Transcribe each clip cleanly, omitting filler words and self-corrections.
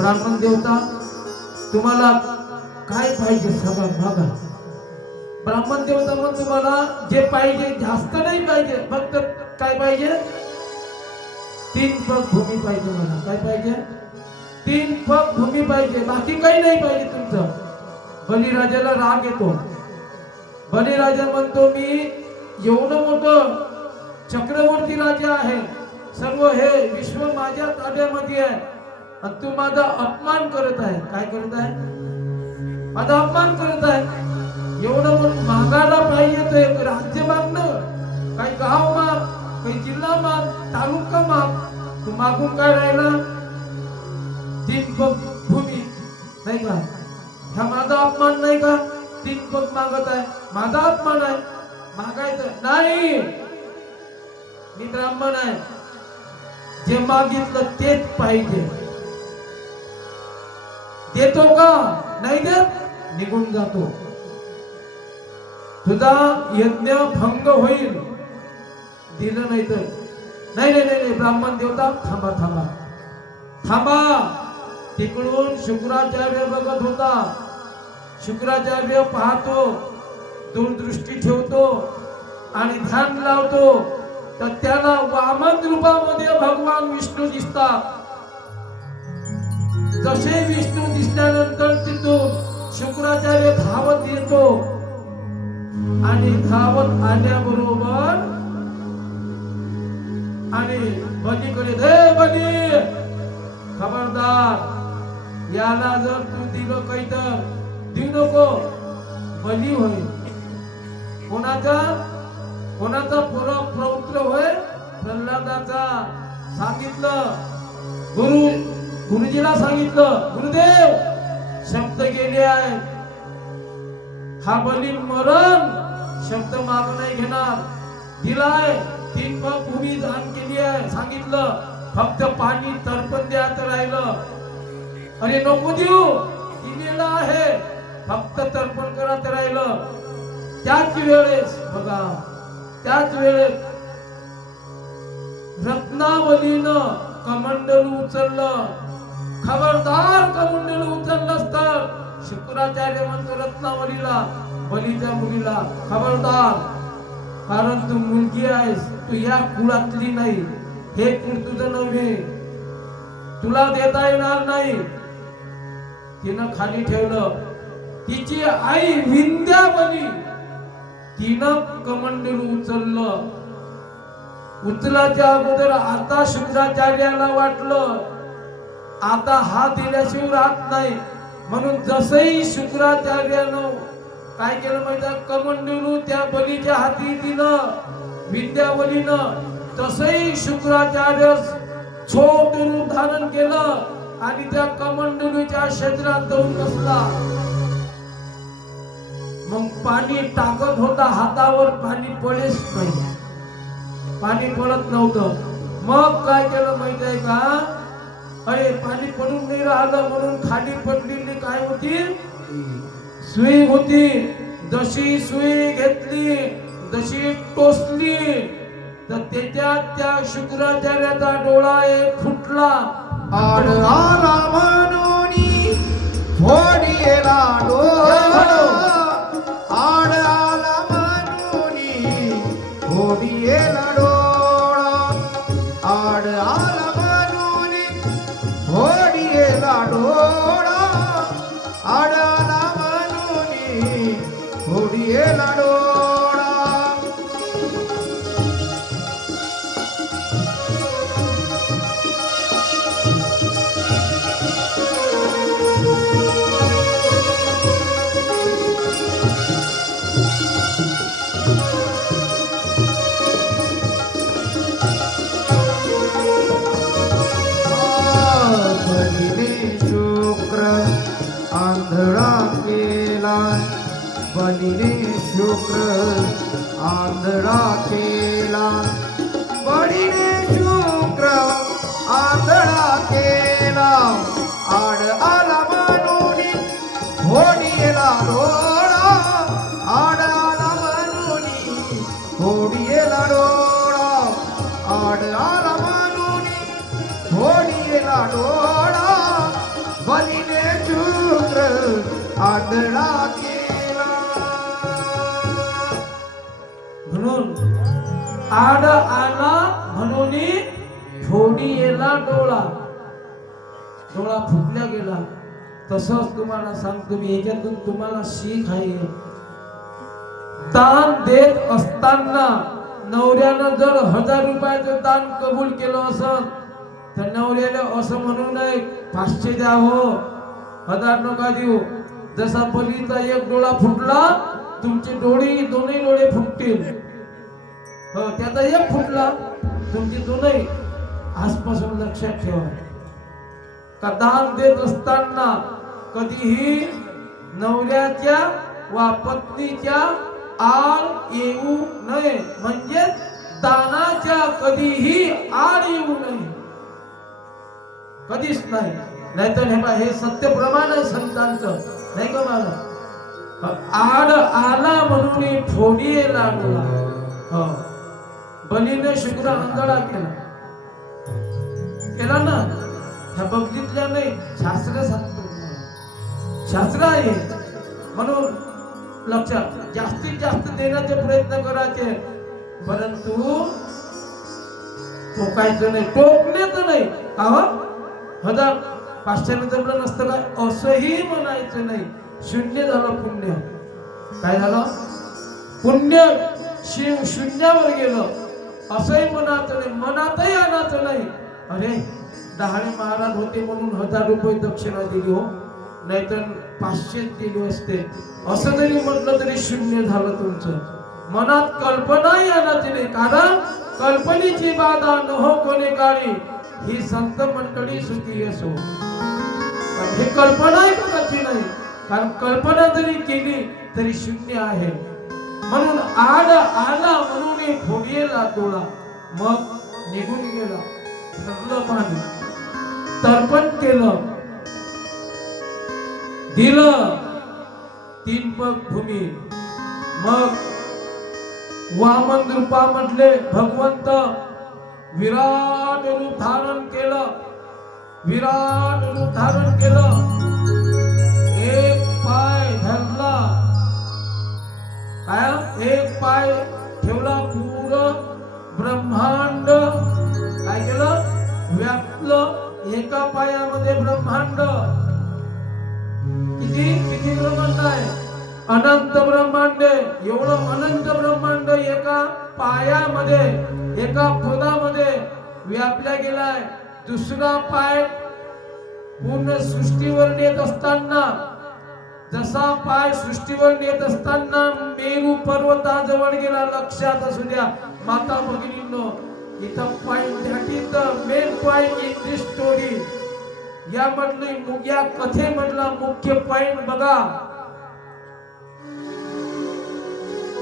ब्राह्मण देवता तुम्हाला काय पाहिजे सगळं बघा. ब्राह्मण देवता मग तुम्हाला जे पाहिजे जास्त नाही पाहिजे, फक्त काय पाहिजे 3 पग भूमी पाहिजे. मला काय पाहिजे 3 पग भूमी पाहिजे, बाकी काही नाही पाहिजे तुमचं. बलिराजाला राग येतो. बलिराजा म्हणतो मी एवढं मोठं चक्रवर्ती राजा आहे, सर्व हे विश्व माझ्या ताब्यामध्ये आहे आणि तू माझा अपमान करत आहे. काय करत आहे? माझा अपमान करत आहे. एवढं मागायला पाहिजे तो एक राज्य मागणं, काही गाव माग, काही जिल्हा माग, तालुका माग, तू मागून काय राहिला 3 पग भूमी नाही का? हा माझा अपमान नाही का? 3 पग मागत आहे, माझा अपमान आहे. मागायचं नाही, मी ब्राह्मण आहे, जे मागितलं तेच पाहिजे. देतो का? नाही देत, निघून जातो. तुझा यज्ञ भंग होईल, दिलं नाही तर. नाही नाही नाही ब्राह्मण देवता थांबा थांबा थांबा. तिकडून शुक्राचार्य बघत होता. शुक्राचार्य पाहतो, दूरदृष्टी ठेवतो आणि ध्यान लावतो, तर त्याला वामन रूपामध्ये भगवान विष्णू दिसतात. जसे विष्णू दिसल्यानंतर तिथून शुक्राचार्य धावत येतो आणि धावत आल्याबरोबर आणि बलीकडे, दे बली, खबरदार, याला जर तू दिलं काही तर देऊ नको, बली होईल. कोणाचा पौत्र होय? प्रल्हादाचा. सांगितलं गुरुजीला सांगितलं, गुरुदेव शब्द गेले आहे, हा बली मरण, शब्द माग नाही घेणार. दिलाय 3 पग भूमी दान केली आहे, सांगितलं फक्त पाणी तर्पण द्यायचं राहिलं. अरे नको देऊ, दिलेला आहे, फक्त तर्पण करायचं राहिलं. त्याच वेळेस बघा, त्याच वेळेस रत्नावलीनं कमंडलू उचललं. खबरदार, कमंडलू उचललंस तर शुक्राचार्य म्हणतो रत्नावलीला, बलीच्या मुलीला, खबरदार, कारण तू मुलगी आहेस, तू या कुळातली नाही, हे कुळ तुझं नव्हे, तुला देता येणार नाही. तिनं खाली ठेवलं. तिची आई विंध्यावली, तिनं कमंडलू उचललं. उचलाच्या अगोदर आता शुक्राचार्याला वाटलं आता हा दिल्याशिवाय राहत नाही, म्हणून जसही शुक्राचार्यानं काय केलं माहिती, कमंडलू त्या बलीच्या हाती दिलं विद्यावलीनं. तसही शुक्राचार्य छोट रूप धारण केलं आणि त्या कमंडलूच्या शरीरात जाऊन बसला. मग पाणी टाकत होता, हातावर पाणी पडेच पाहिजे, पाणी पडत नव्हतं. मग काय केलं माहिती आहे का? अरे पाणी पडून नाही राहिलं म्हणून खाली पडलेली काय होती, सुई होती. जशी सुई घेतली, जशी टोचली, तर त्याच्यात त्या शुक्राचार्याचा डोळा एक फुटला. आला म्हणून फोडीला डोळा, आला म्हणून फोडीला डोळा, आला म्हणून फोडीला डोळा, आला म्हणून फोडीला डोळा. आंधळा केला, बलीने शुक्र आंधळा केला, बलीने शुक्र आंधळा केला. आड आला म्हणून फोडीला डोळा, आड आला म्हणून फोडीला डोळा, आड आला म्हणून फोडीला डोळा, आंधळा केला. म्हणून आड आला म्हणून फोडीला डोळा फुटल्या गेला. तसंच तुम्हाला सांगतो मी, याच्यातून तुम्हाला शीख आहे. दान देत असताना नवऱ्यानं जर 1000 रुपयाचं दान कबूल केलं असत तर नवऱ्याला असं म्हणू नये 500 द्या हो, 1000 नका देऊ. जसा बलीचा एक डोळा फुटला, तुमचे दोन्ही डोळे फुटतील. हो, त्याचा एक फुटला, तुमचे दोन्ही. आजपासून लक्षात ठेवा का दान देत असताना कधीही नवऱ्याच्या वा पत्नीच्या आड येऊ नये. म्हणजे दानाच्या कधीही आड येऊ नये, कधीच नाही. नाहीतर हे सत्य प्रमाण आहे संतांचं, नाही का मला. आड आला म्हणून फोडीला डोळा. हो, बलीने शुक्र आंधळा केला ना. ह्या बघितल्या नाही, शास्त्र सांगतो, शास्त्र आहे. म्हणून लक्षात, जास्तीत जास्त देण्याचे प्रयत्न करायचे, परंतु टोकायचं नाही, टोकण्याचं नाही. का 1000 500 जमलं नसतं काय असंही म्हणायचं नाही. शून्य झालं पुण्य. काय झालं? पुण्य शून्यावर गेलं असंही म्हणायचं नाही, मनातही आणायचं नाही. अरे डहाणे महाराज होते म्हणून 1000 रुपये दक्षिणा दिली हो, नाहीतर 500 दिली असते, असं जरी म्हटलं तरी शून्य झालं तुमचं. मनात कल्पनाही आणायची नाही, कारण कल्पनेची बाधा न हो कोणी काळी, ही संत मंडळी सुखी असो. हे कल्पनाही करायची नाही, कारण कल्पना जरी केली तरी शून्य आहे. म्हणून आड आला म्हणून फोडीला डोळा, मग निघून गेला. ठरलं पाणी, तर्पण केलं, दिलं 3 पग भूमी. मग वामन रूपामधले भगवंत विराट रूप धारण केलं. विराट रूप धारण केलं. एक पाय धरला, काय एक पाय ठेवला, पूर्ण ब्रह्मांड काय केलं? व्यापलं. एका पायामध्ये ब्रह्मांड. किती ब्रह्मांड आहे? अनंत ब्रह्मांड. एवढं अनंत ब्रह्मांड एका पायामध्ये, एका पदामध्ये व्यापल्या गेलाय. दुसरा पाय पूर्ण सृष्टीवर नेत असताना, जसा पाय सृष्टीवर नेत असताना मेरू पर्वताजवळ गेला. लक्षात असू द्या माता भगिनींनो, इथं point, main point in this story, या मधली या कथेमधला मुख्य पॉइंट बघा.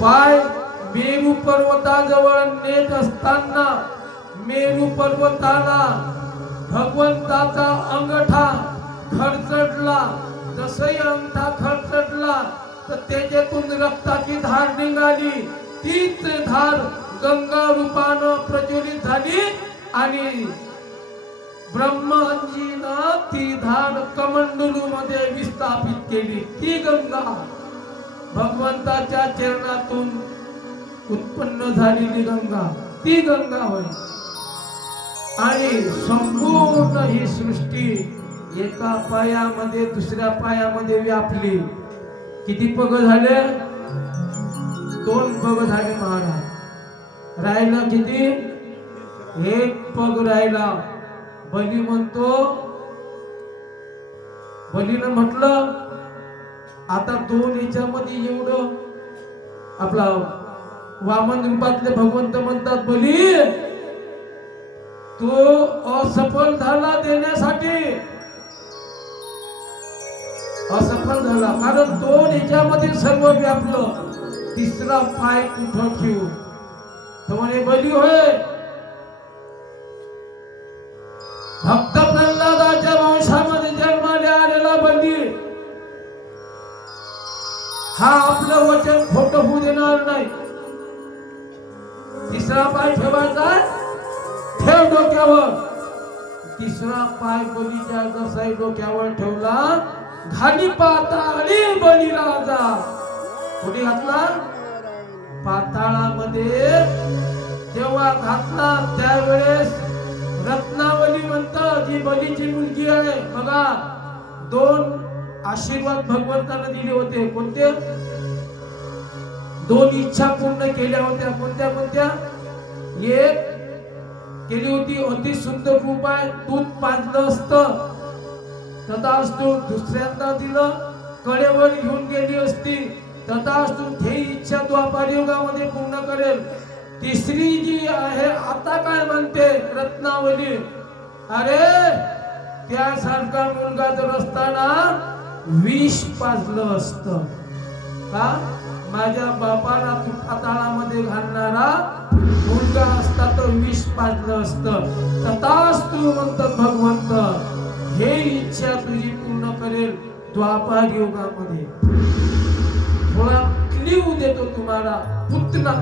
पाय मेरू पर्वताजवळ नेत असताना मेरू पर्वताला भगवंताचा अंगठा खरचडला. जसही अंगठा खरचडला तर त्याच्यातून रक्ताची धार निघाली. तीच धार गंगा रूपानं प्रज्वलित झाली आणि ब्रह्माजीनं ती धार कमंडलू मध्ये विस्थापित केली. ती गंगा भगवंताच्या चरणातून उत्पन्न झालेली गंगा, ती गंगा होय. आणि संपूर्ण ही सृष्टी एका पायामध्ये दुसऱ्या पायामध्ये व्यापली. किती पग झाले? 2 पग झाले महाराज. राहिला किती? 1 पग राहिला. बली म्हणतो, बलीनं म्हटलं आता 2 याच्यामध्ये एवढं. आपला वामन रूपातले भगवंत म्हणतात, बली तो असफल झाला देण्यासाठी. असफल झाला कारण 2 याच्यामध्ये सर्व व्यापलं. तिसरा पाय कुठं ठेवू? तो म्हणे बली होय, भक्त प्रल्हादाच्या वंशामध्ये जन्माला आलेला बली हा आपलं वचन खोटं होऊ देणार नाही. तिसरा पाय ठेवायचा, ठेव डोक्यावर. तिसरा पाय बलीच्या जसा डोक्यावर ठेवला घाली पाताळी बळीराजा. कुठे घातला? पाताळामध्ये. जेव्हा घातला त्यावेळेस रत्नावली म्हणतं, जी बलीची मुलगी आहे बघा, 2 आशीर्वाद भगवंताने दिले होते. कोणते? 2 इच्छा पूर्ण केल्या होत्या. कोणत्या कोणत्या? एक केली होती, अति सुंदर रूप आहे, दूध पाजलं असतं तथास्तु. दुसऱ्यांदा दिलं, कडेवर घेऊन गेली असती तथास्तु. हे इच्छा द्वापार युगामध्ये पूर्ण करेल. तिसरी जी आहे, आता काय म्हणते रत्नावली, अरे त्यासारखा मुलगा जर असताना विष पाजलं असतं का? माझ्या बापाला तू पाताळामध्ये घालणारा मुलगा असता तर विष पाजलं असतं. तथास्तु म्हणतात भगवंत, हे इच्छा तुझी पूर्ण करेल द्वापार युगामध्ये. थोडा क्ल्यू देतो तुम्हाला. पुतना